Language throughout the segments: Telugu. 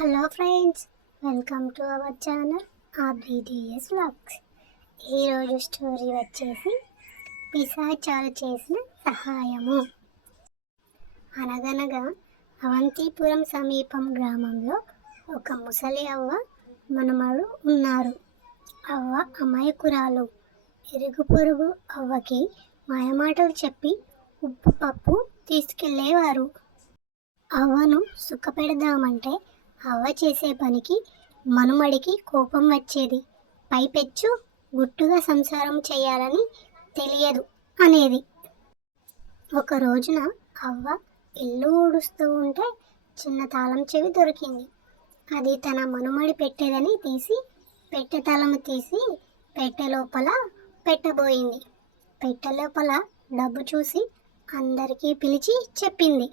Hello friends, welcome to our channel RBDS vlogs. ఈరోజు స్టోరీ వచ్చేసి పిశాచాలు చేసిన సహాయము. అనగనగా అవంతిపురం సమీపం గ్రామంలో ఒక ముసలి అవ్వ మనమడు ఉన్నారు. అవ్వ అమాయకురాలు. ఇరుగు పొరుగు అవ్వకి మాయమాటలు చెప్పి ఉప్పు పప్పు తీసుకెళ్లేవారు. అవ్వను సుఖపెడదామంటే అవ్వ చేసే పనికి మనుమడికి కోపం వచ్చేది. పైపెచ్చు గుట్టుగా సంసారం చేయాలని తెలియదు అనేది. ఒక రోజున అవ్వ ఇల్లు ఊడుస్తూ ఉంటే చిన్న తాళం చెవి దొరికింది. అది తన మనుమడి పెట్టేదని తీసి పెట్టె తాళము తీసి పెట్టె లోపల పెట్టబోయింది. పెట్టె లోపల డబ్బు చూసి అందరికీ పిలిచి చెప్పింది.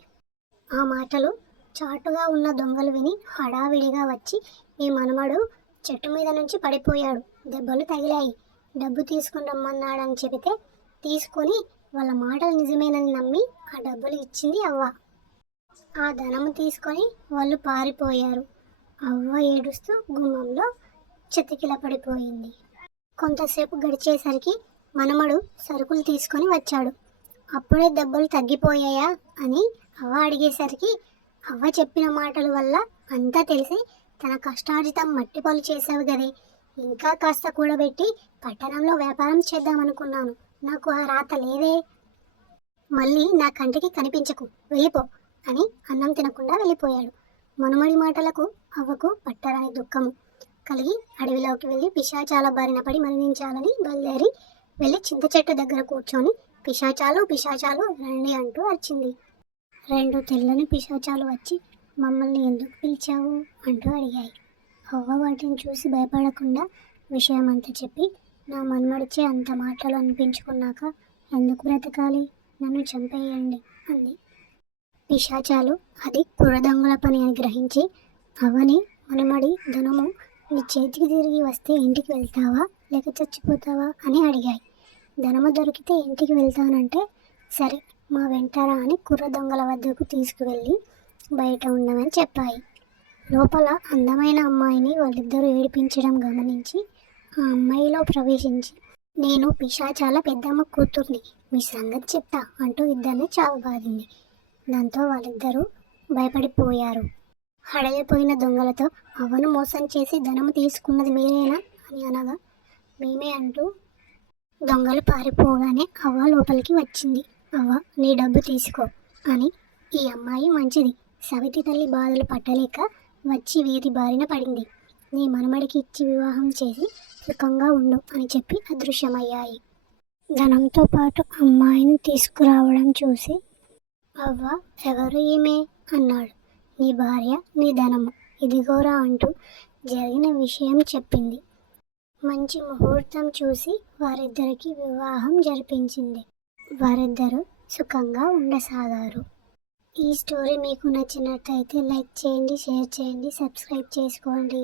ఆ మాటలు చాటుగా ఉన్న దొంగలు విని హడావిడిగా వచ్చి మీ మనుమడు చెట్టు మీద నుంచి పడిపోయాడు, దెబ్బలు తగిలాయి, డబ్బు తీసుకుని రమ్మన్నాడని చెబితే తీసుకొని వాళ్ళ మాటలు నిజమేనని నమ్మి ఆ డబ్బులు ఇచ్చింది అవ్వ. ఆ ధనము తీసుకొని వాళ్ళు పారిపోయారు. అవ్వ ఏడుస్తూ గుమ్మంలో చితికిల పడిపోయింది. కొంతసేపు గడిచేసరికి మనుమడు సరుకులు తీసుకొని వచ్చాడు. అప్పుడే దెబ్బలు తగ్గిపోయాయా అని అవ్వ అడిగేసరికి అవ్వ చెప్పిన మాటల వల్ల అంతా తెలిసి తన కష్టార్జితం మట్టిపాలు చేసావు గదే, ఇంకా కాస్త కూడబెట్టి పట్టణంలో వ్యాపారం చేద్దామనుకున్నాను, నాకు ఆ రాత లేదే, మళ్ళీ నా కంటికి కనిపించకు, వెళ్ళిపో అని అన్నం తినకుండా వెళ్ళిపోయాడు. మనుమడి మాటలకు అవ్వకు పట్టరాని దుఃఖము కలిగి అడవిలోకి వెళ్ళి పిశాచాల బారిన పడి మరణించాలని బయలుదేరి వెళ్ళి చింత చెట్టు దగ్గర కూర్చొని పిశాచాలు పిశాచాలు రండి అంటూ అరిచింది. 2 తెల్లని పిశాచాలు వచ్చి మమ్మల్ని ఎందుకు పిలిచావు అంటూ అడిగాయి. అవ్వ వాటిని చూసి భయపడకుండా విషయమంతా చెప్పి నా మన్మడిచే అంత మాటలు అనిపించుకున్నాక ఎందుకు బ్రతకాలి, నన్ను చంపేయండి అంది. పిశాచాలు అది కుర్రదొంగల పని అని గ్రహించి అవ్వని మనుమడి ధనము నీ చేతికి తిరిగి వస్తే ఇంటికి వెళ్తావా లేక చచ్చిపోతావా అని అడిగాయి. ధనము దొరికితే ఇంటికి వెళ్తానంటే సరే మా వెంటారా అని కుర్ర దొంగల వద్దకు తీసుకువెళ్ళి బయట ఉండమని చెప్పాయి. లోపల అందమైన అమ్మాయిని వాళ్ళిద్దరూ ఏడిపించడం గమనించి ఆ అమ్మాయిలో ప్రవేశించి నేను పిశాచాల పెద్దమ్మ కూతుర్ని, మీ సంగతి చెప్తా అంటూ ఇద్దరిని చావబాదింది. దాంతో వాళ్ళిద్దరూ భయపడిపోయారు. హడలిపోయిన దొంగలతో అవ్వను మోసం చేసి ధనము తీసుకున్నది మీరేనా అని అనగా మేమే అంటూ దొంగలు పారిపోగానే అవ్వ లోపలికి వచ్చింది. అవ్వ నీ డబ్బు తీసుకో అని. ఈ అమ్మాయి మంచిది, సవితి తల్లి బాధలు పట్టలేక వచ్చి వీధి బారిన పడింది, నీ మనమడికి ఇచ్చి వివాహం చేసి సుఖంగా ఉండు అని చెప్పి అదృశ్యమయ్యాయి. ధనంతో పాటు అమ్మాయిని తీసుకురావడం చూసి అవ్వ ఎవరు ఈమె అన్నాడు. నీ భార్య, నీ ధనము ఇదిగోరా అంటూ జరిగిన విషయం చెప్పింది. మంచి ముహూర్తం చూసి వారిద్దరికి వివాహం జరిపించింది. వారిద్దరూ సుఖంగా ఉండసాగారు. ఈ స్టోరీ మీకు నచ్చినట్లయితే లైక్ చేయండి, షేర్ చేయండి, సబ్స్క్రైబ్ చేసుకోండి.